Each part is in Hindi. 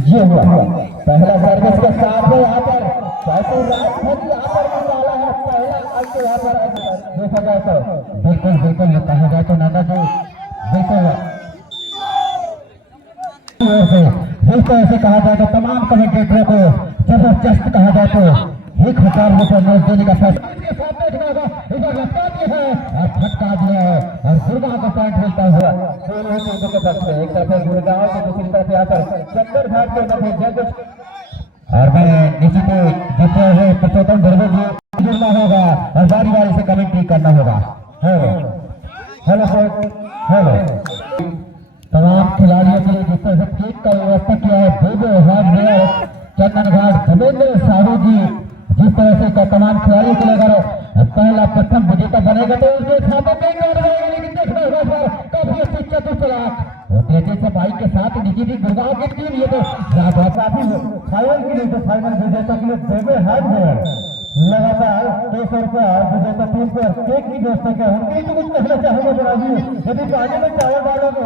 ये हुआ पहला सर्विस के साथ में यहाँ पर यहाँ पर वाला है पहला आपके यहाँ पर देखा जाए तो बिल्कुल बिल्कुल कहा जाए तो नाना जी बिल्कुल ऐसे कहा जाए तो तमाम कमेंटेटरों को जबरदस्त कहा जाए तो 1000 रुपये नोट देने का फैसला इधर लगता भी है और फटका दिया है और गुड़गांव का पॉइंट मिलता हुआ एक तरफ गुड़गांव तो दूसरी तरफ यहाँ पर चंदर घाट के अंदर और मैं निश्चित जीते हुए पुरुषोत्तम धर्मे जी जुड़ना होगा और बारी बारी से कमेंट्री करना होगा। हेलो सर हेलो तमाम खिलाड़ियों के लिए जिस तरह से केक का व्यवस्था किया है चंदन घाट धर्मेंद्र साहू जी जिस तरह से तमाम खिलाड़ियों के लिए अगर पहला प्रथम विजेता बनेगा तो उसके लेकिन देखना होगा काफी अच्छी चतुर्थ तेजी से भाई के साथ निजी भी गुड़गांव की टीम ये तो काफी फाइनल के लिए तो फाइनल विजेता के लिए देवे हाथ में लगातार 200 रुपया विजेता टीम पर केक की व्यवस्था क्या उनके तो कुछ कहना चाहूंगा जरा जी यदि पानी में चावल वालों को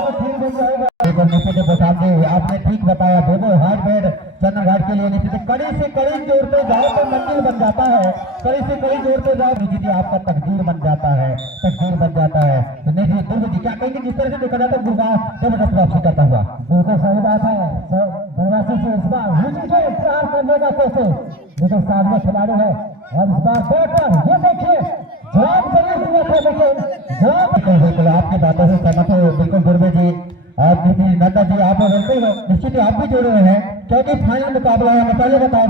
तो ठीक बन जाएगा। निश्चित बता दे आपने ठीक बताया देवो हार्डवेयर चंदन घाट के लिए निश्चित कड़ी से कड़ी जोड़ते जाओ तो मंदिर बन जाता है कड़ी से कड़ी जोड़ते जाओ निश्चित आपका तकदीर बन जाता है तो नहीं दुर्ग जी क्या कहेंगे जिस तरह से देखा जाता है गुड़गांव जबरदस्त वापसी करता हुआ बिल्कुल सही बात है बनवासी से इस बार प्रहार करने का कैसे देखो सामने खिलाड़ी है और इस बार बेहतर ये देखिए जवाब जरूर दिया था लेकिन जवाब बिल्कुल आपकी बातों से सहमत हो बिल्कुल गुरबे जी आप नंदा जी आप बोलते हो निश्चित ही आप भी जुड़े हुए हैं क्योंकि फाइनल मुकाबला है मैं पहले बता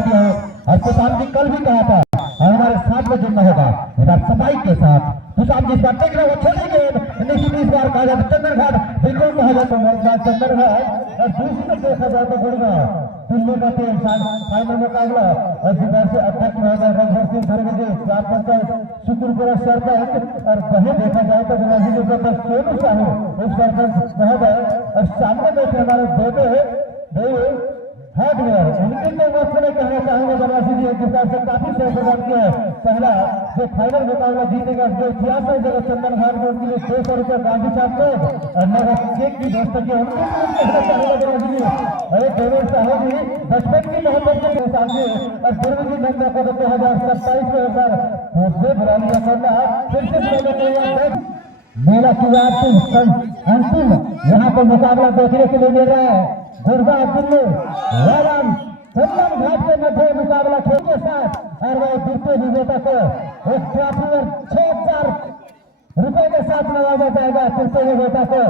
दिया हूँ और प्रशांत जी कल भी कहा था और हमारे साथ में जुड़ना होगा इधर सफाई के साथ प्रशांत जिस बात देख रहे हो छोटी गेंद निश्चित इस बार कहा जाए चंदन घाट बिल्कुल कहा जाए चंदन घाट और दूसरी देखा जाए तो गुड़गांव दिल्ली का टीम फाइनल मुकाबला और जिधर से अध्यक्ष महोदय रघुवर सिंह धर्मे जी ग्राम पंचायत शुक्रपुरा सरपंच और वहीं देखा जाए तो विलासी जी पर सोनू साहू उस सरपंच महोदय और सामने बैठे हमारे देवे हार्डवेयर उनके तो वक्त में कहना चाहूंगा बनवासी जी एक प्रकार से काफी सह प्रदान किया है पहला जो फाइनल मुकाबला जीतेगा जो 66 जगह चंदन घाट बोर्ड के लिए 200 रुपये गांधी साहब को और नगर केक की दोस्त के उनको कहना चाहूंगा बनवासी जी अरे देवेश साहू जी बचपन की मोहब्बत के सामने और पूर्व जी नंदा को 2027 में एक बार से बुरा लिया करना फिर से मेला की अंतिम यहाँ पर मुकाबला देखने के लिए मिल रहा है गुड़गांव दिल्ली राम चंदन घाट के मध्य मुकाबला खेल के साथ और वह द्वितीय विजेता को एक ट्रॉफी और 6000 रुपए के साथ नवाजा जाएगा तृतीय विजेता को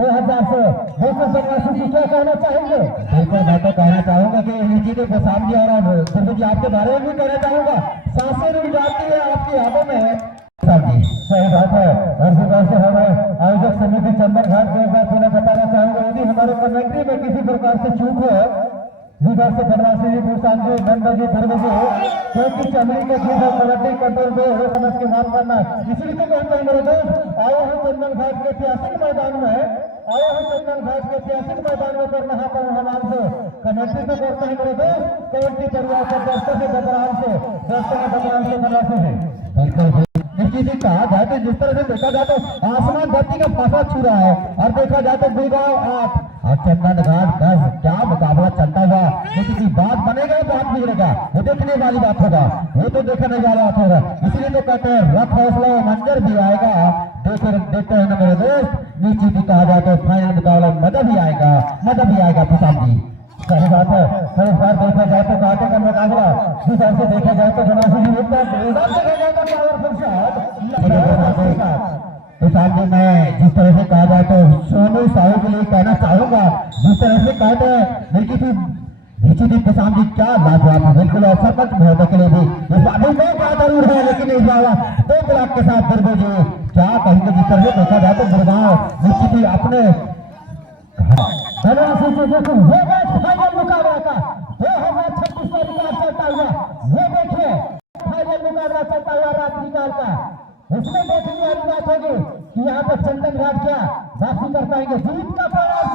2000 से बिल्कुल बनवासी जी क्या कहना चाहेंगे बिल्कुल मैं तो कहना चाहूंगा कि निजी के प्रसाद जी और दुर्ग जी आपके बारे में भी कहना चाहूंगा सांसें रुक जाती है आपकी यादों में सही बात है और प्रकार से हमें आयोजक समिति चंदन घाट के एक बार पुनः बताना चाहूंगा यदि हमारे कमेंट्री में किसी प्रकार से चूक हो जिधर से बनवासी जी भूषण जी नंदा जी धर्म जी क्योंकि चमड़ी के खिलाफ कबड्डी कंट्रोल में समझ के बात करना इसलिए तो कहते हैं मेरे दोस्त आए हैं चंदन घाट के ऐतिहासिक मैदान में आए हैं चंदन घाट के ऐतिहासिक मैदान में कर रहा था हमारे से कमेंट्री तो करते हैं मेरे दोस्त कमेंट्री परिवार से दस्तों से बदलाव से बनवासी जी बिल्कुल निश्चित कहा जाए तो जिस तरह से देखा जाए तो आसमान धरती का फांसा छू रहा है और देखा जाए तो गुड़गांव 8 और चंदन घाट 10 क्या मुकाबला चलता हुआ लेकिन बात बनेगा बात बिगड़ेगा वो देखने वाली बात होगा वो तो देखने वाला बात होगा इसलिए तो कहते हैं रख हौसला मंजर भी आएगा देखते हैं ना मेरे दोस्त निश्चित ही कहा जाए तो फाइनल मुकाबला मजा भी आएगा प्रसाद जी सही बात है हर बार देखा जाए तो कांटे का मुकाबला जिस तरह से देखा जाए तो बनवासी जी प्रसाद जी मैं जिस तरह से कहा जाए तो सोनू साहू के लिए कहना चाहूंगा जिस तरह से कहते हैं निश्चित प्रशांत जी क्या लाजवाब है बिल्कुल और सरपंच महोदय के लिए भी इस बार भी बात जरूर है लेकिन इस बार 2 ब्लॉक के साथ दुर्गो जी क्या कहेंगे जिस तरह से देखा जाए तो गुड़गांव निश्चित ही अपने बनवासी जी देखो वो मैच फाइनल मुकाबला का 2026 में रिकॉर्ड चलता हुआ ये देखिए फाइनल मुकाबला चलता हुआ रात्रि काल का उसमें देखने वाली बात होगी कि यहाँ पर चंदन घाट क्या वापसी कर पाएंगे जीत का प्रयास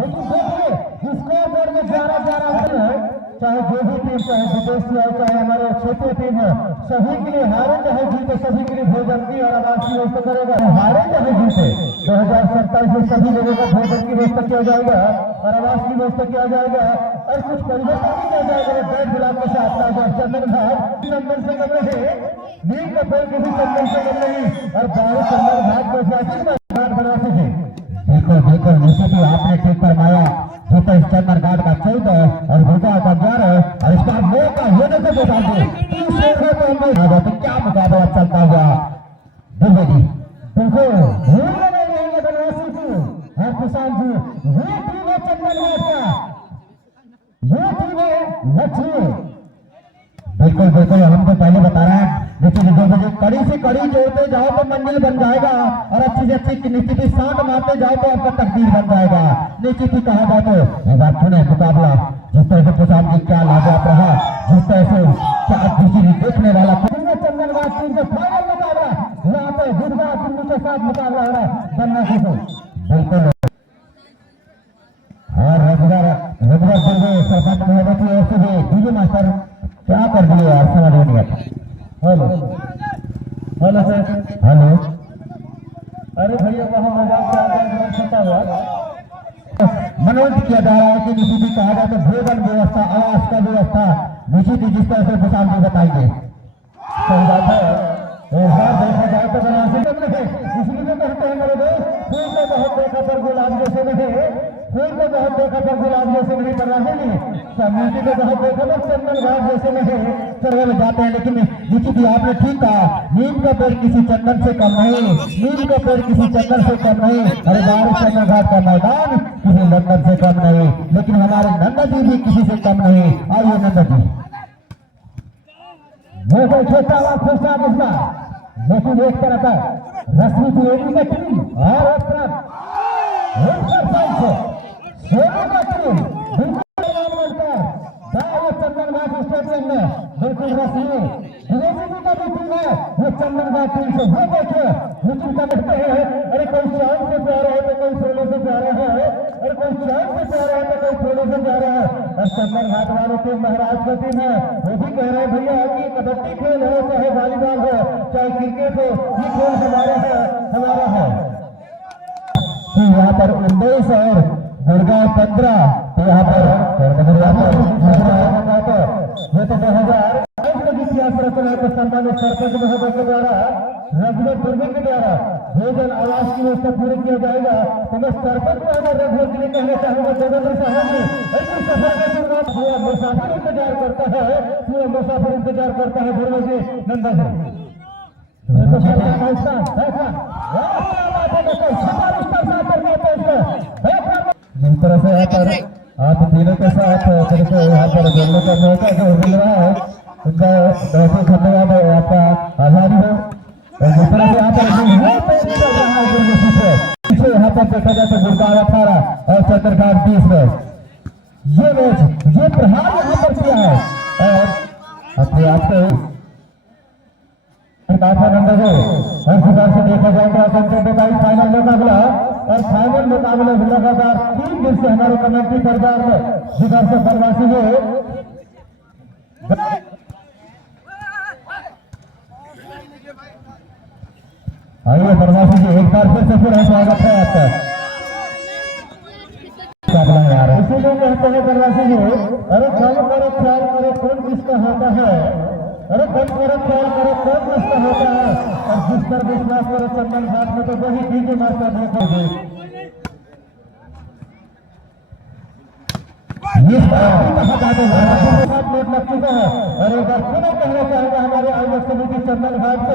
लेकिन देखिए स्कोर बोर्ड में 11-11 चाहे जो भी टीम चाहे विदेशी हो चाहे हमारे छोटे टीम हो सभी के लिए हारे चाहे जीते सभी के लिए भोजन की और आवास की व्यवस्था करेगा हारे चाहे जीते आवश्यकता है सभी लोगों को भोजन की व्यवस्था किया जाएगा और आवास की व्यवस्था किया जाएगा और कुछ परिवर्तन भी किया जाएगा। बैठ गुलाब के साथ चंदन घाट चंदन से कम रहे, नील का पेड़ किसी चंदन से कम नहीं और बाहर चंदन घाट को घाट बना सके। बिल्कुल बिल्कुल निश्चित ही आपने ठीक फरमाया। इस चंदन घाट का 14 और भूटा का 11 और इसका मौका होने से बता दे तो क्या मुकाबला चलता हुआ दिल्ली जी। बिल्कुल भूल नहीं रहेंगे बनवासी जी हर किसान जी, ये टीम है चंदन घाट का, ये टीम है लक्ष्मी। बिल्कुल बिल्कुल हम तो पहले बता रहे हैं देखिए 2 बजे कड़ी से कड़ी जोड़ते जाओ तो मंजिल बन जाएगा और अच्छी से अच्छी निश्चित ही सांट मारते जाओ तो आपका तकदीर बन जाएगा। निश्चित ही कहा जाए तो एक बात सुने मुकाबला जिस तरह से प्रशांत जी क्या लाजवाब रहा, जिस तरह से क्या किसी भी देखने वाला चंदन घाट टीम से फाइनल मुकाबला यहाँ पे गुजरात टीम के साथ मुकाबला हो रहा है बनना बिल्कुल। और रघुवर सरपंच महोदय की ओर से भी डीजे मास्टर क्या कर दिए यार समझ में नहीं आता। हेलो हेलो सर हेलो, अरे भैया वहाँ मोबाइल छुटा हुआ मनोज किया जा रहा है कि निश्चित ही कहा जाए तो भोजन व्यवस्था आवास का व्यवस्था निश्चित ही जिस तरह से प्रशांत जी बताएंगे सही बात है। देखा जाए तो बनारसी इसलिए कहते हैं मेरे दोस्त फूल को बहुत देखा पर गुलाब जैसे नहीं, फूल को बहुत देखा पर गुलाब जैसे नहीं बनारसी नहीं, समिति को बहुत देखा पर चंदन घाट जैसे नहीं सर्वे में जाते हैं। लेकिन निश्चित ही आपने ठीक कहा, नीम का पेड़ किसी चंदन से कम नहीं, नीम का पेड़ किसी चंदन से कम नहीं, अरे बारिश चंदन घाट का मैदान किसी लंदन से कम नहीं, लेकिन हमारे नंदा जी भी किसी से कम नहीं। आइए नंदा जी वो कोई छोटा हुआ खुशा मुस्ला, लेकिन एक तरफ है रश्मि द्विवेदी का टीम और एक तरफ सोनू का टीम चंदन घाट स्टेडियम में बिल्कुल रश्मि द्विवेदी जी का भी टीम है वो चंदन घाट टीम से वो देखिए लेकिन क्या देखते हैं अरे कोई चांद से प्यारा है तो कोई सोने से प्यारा है, अरे कोई चांद से प्यारा है तो कोई सोने से प्यारा है। और चंदन घाट वालों के महाराज का टीम है वो भी कह रहे हैं भैया कि कबड्डी खेल हो चाहे वॉलीबॉल हो चाहे क्रिकेट हो, ये खेल हमारा है। यहाँ पर 19 और गुड़गांव 15 तो यहाँ पर ये तो 2000 इतिहास रचना है सरकार सरपंच महोदय के द्वारा रघुवर दुर्गे के द्वारा भोजन आवास की व्यवस्था पूरी किया जाएगा। तो मैं सरपंच महोदय रघुवर के लिए कहना चाहूंगा देवेंद्र साहब जी ऐसी सफर का शुरुआत हुआ मुसाफिर इंतजार करता है, पूरा मुसाफिर इंतजार करता है भोरवा जी नंदा जी जिस तरह से यहाँ पर आप तीनों के साथ यहाँ पर जोड़ने का मौका जो मिल रहा है उनका बहुत ही धन्यवाद है, आपका आभारी हो। और जिस तरह से यहाँ पर यहाँ पर देखा जाए तो गुड़गांव 18 और चंद्रघाट 20 में ये मैच ये प्रहार यहाँ पर किया है और अपने आप को नंबर है हर प्रकार से देखा जाए तो असंख्य फाइनल मुकाबला और फाइनल मुकाबले लगातार 3 दिन से हमारे कमेटी दरबार में जिधर से बनवासी है आइए बनवासी जी एक बार फिर से पूरा स्वागत है आपका यार। इसीलिए कहते हैं बनवासी जी अरे कम करो ख्याल करो कौन किसका होता है, अरे कम करो ख्याल करो कौन किसका होता है और जिस पर विश्वास करो चंदन घाट में तो वही डीजे मास्टर देखोगे। लग चुका है और एक बार पुनः कहना चाहेगा हमारे आयोजक समिति चंदन घाट को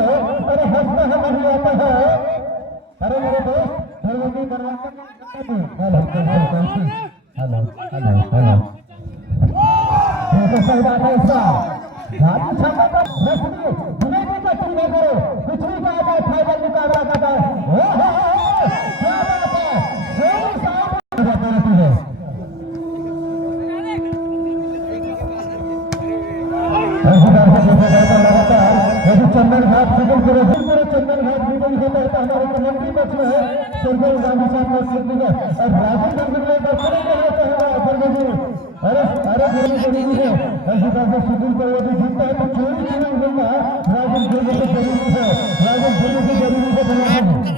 अरे हंसना हमें नहीं आता है। अरे मेरे दोस्त हेलो सही बात है इसका घाटी छापा पर रश्मि का टीम करो कुछ भी कहा जाए फाइनल मुकाबला का क्या बात है चंदन घाट चंदन घाट मीटिंग होता है हमारे कमेटी बच में स्वर्गीय गांधी साहब और राजन जरूरी है ऐसी तरह से सुप्रीम कोर्ट भी जीतता है तो चोरी क्यों होगा राजन जरूरी है, राजन जरूरी है।